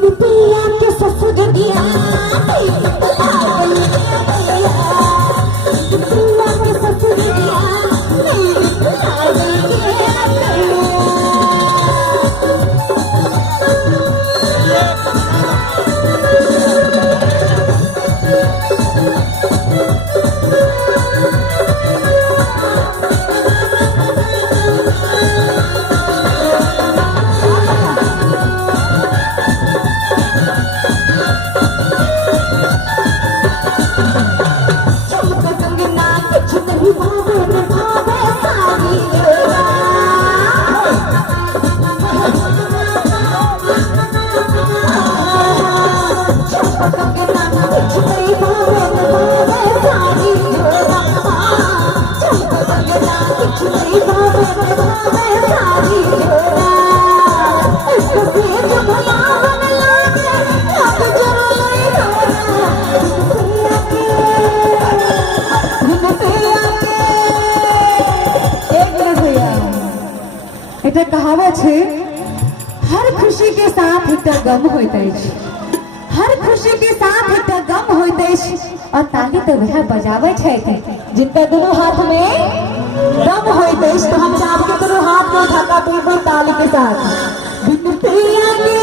पिया के ससुर दिया पिया के ससुर दिया এটা कहावत है हर खुशी के साथ एक गम होता है हर खुशी के साथ एक गम होता है और ताली तो वह बजावे छे जिनका दोनों हाथ में दम होता है तो हम आपके दोनों हाथ में उठाकर बिल्कुल ताली के साथ बिन प्रिया के